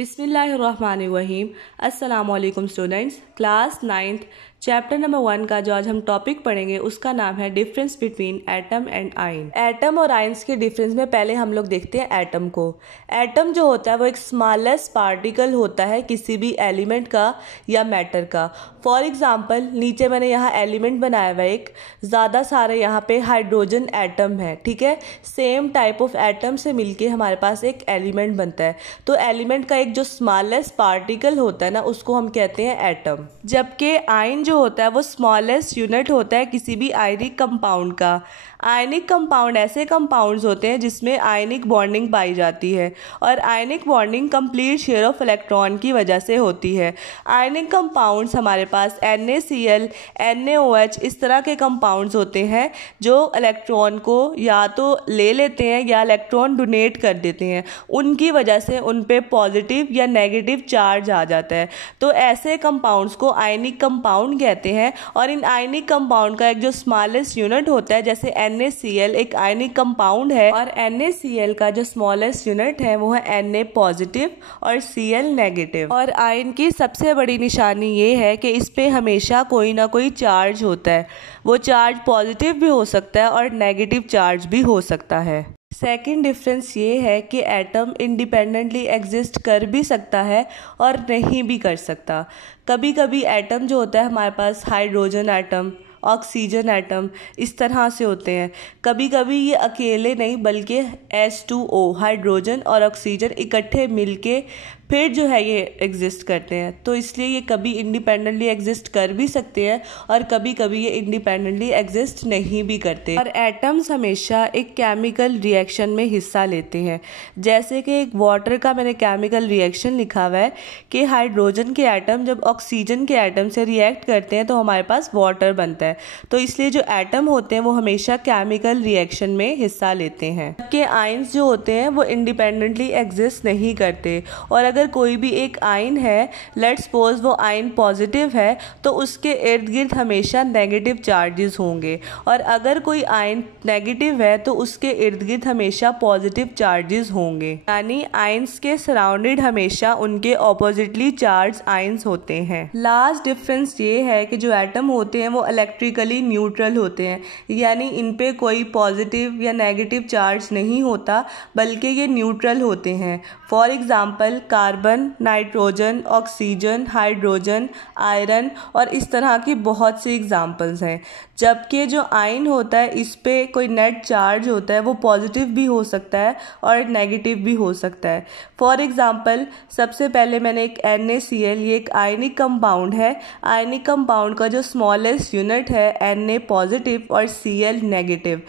बिस्मिल्लाहिर्रहमानिर्रहीम। अस्सलामुअलैकुम students. Class 9th chapter number 1 का जो आज हम टॉपिक पढ़ेंगे उसका नाम है difference between atom and ion. Atom और आयंस के डिफरेंस में पहले हम लोग देखते हैं एटम को। एटम जो होता है वो एक स्मॉलेस्ट पार्टिकल होता है किसी भी एलिमेंट का या मैटर का। फॉर एग्जाम्पल नीचे मैंने यहाँ एलिमेंट बनाया हुआ एक, ज़्यादा सारे यहाँ पे हाइड्रोजन एटम है, ठीक है। सेम टाइप ऑफ एटम से मिलके हमारे पास एक एलिमेंट बनता है। तो एलिमेंट का एक जो स्मॉलेस्ट पार्टिकल होता है ना उसको हम कहते हैं एटम। जबकि आयन जो होता है वो स्मॉलेस्ट यूनिट होता है किसी भी आयनिक कंपाउंड का। आयनिक कंपाउंड ऐसे कंपाउंड्स होते हैं जिसमें आयनिक बॉन्डिंग पाई जाती है और ionic bonding complete share of electron की वजह से होती है। आयनिक कंपाउंड्स हमारे पास NaCl, NaOH इस तरह के कंपाउंड्स होते हैं जो इलेक्ट्रॉन को या तो ले लेते हैं या इलेक्ट्रॉन डोनेट कर देते हैं, उनकी वजह से उन पे पॉजिटिव या नेगेटिव चार्ज आ जाता है। तो ऐसे कंपाउंड्स को आयनिक कंपाउंड कहते हैं। और इन आयनिक कंपाउंड का एक जो स्मॉलेस्ट यूनिट होता है, जैसे NaCl एक आयनिक कंपाउंड है और NaCl का जो स्मॉलेस्ट यूनिट है वो है Na पॉजिटिव और Cl नेगेटिव। और आयन की सबसे बड़ी निशानी ये है कि इस पे हमेशा कोई ना कोई चार्ज होता है। वो चार्ज पॉजिटिव भी हो सकता है और नेगेटिव चार्ज भी हो सकता है। सेकेंड डिफरेंस ये है कि एटम इंडिपेंडेंटली एग्जिस्ट कर भी सकता है और नहीं भी कर सकता। कभी कभी एटम जो होता है हमारे पास हाइड्रोजन एटम, ऑक्सीजन एटम इस तरह से होते हैं। कभी कभी ये अकेले नहीं बल्कि H2O हाइड्रोजन और ऑक्सीजन इकट्ठे मिलके फिर जो है ये एग्जिस्ट करते हैं। तो इसलिए ये कभी इंडिपेंडेंटली एग्जिस्ट कर भी सकते हैं और कभी कभी ये इंडिपेंडेंटली एग्जिस्ट नहीं भी करते। और एटम्स हमेशा एक केमिकल रिएक्शन में हिस्सा लेते हैं। जैसे कि एक वाटर का मैंने केमिकल रिएक्शन लिखा हुआ है कि हाइड्रोजन के एटम जब ऑक्सीजन के एटम से रिएक्ट करते हैं तो हमारे पास वाटर बनता है। तो इसलिए जो एटम होते हैं वो हमेशा केमिकल रिएक्शन में हिस्सा लेते हैं। जबकि आयंस जो होते हैं वो इंडिपेंडेंटली एग्जिस्ट नहीं करते। और अगर कोई भी एक आयन है, लेट्स सपोज वो आयन पॉजिटिव है, तो उसके इर्द गिर्द हमेशा नेगेटिव चार्जेस होंगे। और अगर कोई आयन नेगेटिव है तो उसके इर्द गिर्द हमेशा पॉजिटिव चार्जेस होंगे। यानी आयंस के सराउंडेड हमेशा उनके ऑपोजिटली चार्ज आयंस होते हैं। लास्ट डिफरेंस ये है कि जो एटम होते हैं वो इलेक्ट्रिकली न्यूट्रल होते हैं, यानी इन पे कोई पॉजिटिव या नेगेटिव चार्ज नहीं होता बल्कि ये न्यूट्रल होते हैं। For example carbon, nitrogen, oxygen, hydrogen, iron और इस तरह की बहुत सी एग्जाम्पल्स हैं। जबकि जो आयन होता है इस पे कोई नेट चार्ज होता है, वो पॉजिटिव भी हो सकता है और नेगेटिव भी हो सकता है। फॉर एग्जाम्पल सबसे पहले मैंने एक NaCl, ये एक आयनिक कंपाउंड है। आयनिक कंपाउंड का जो स्मॉलेस्ट यूनिट है Na पॉजिटिव और Cl नेगेटिव।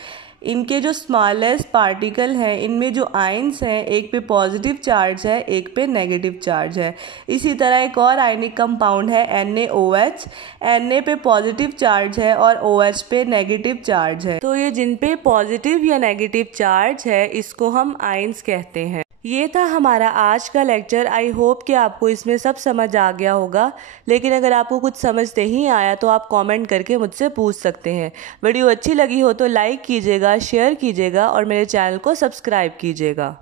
इनके जो स्मॉलेस्ट पार्टिकल हैं इनमें जो आयंस हैं एक पे पॉजिटिव चार्ज है, एक पे नेगेटिव चार्ज है। इसी तरह एक और आयनिक कंपाउंड है NaOH। Na पे पॉजिटिव चार्ज है और OH पे नेगेटिव चार्ज है। तो ये जिन पे पॉजिटिव या नेगेटिव चार्ज है इसको हम आयंस कहते हैं। ये था हमारा आज का लेक्चर। आई होप कि आपको इसमें सब समझ आ गया होगा। लेकिन अगर आपको कुछ समझ नहीं आया तो आप कमेंट करके मुझसे पूछ सकते हैं। वीडियो अच्छी लगी हो तो लाइक कीजिएगा, शेयर कीजिएगा और मेरे चैनल को सब्सक्राइब कीजिएगा।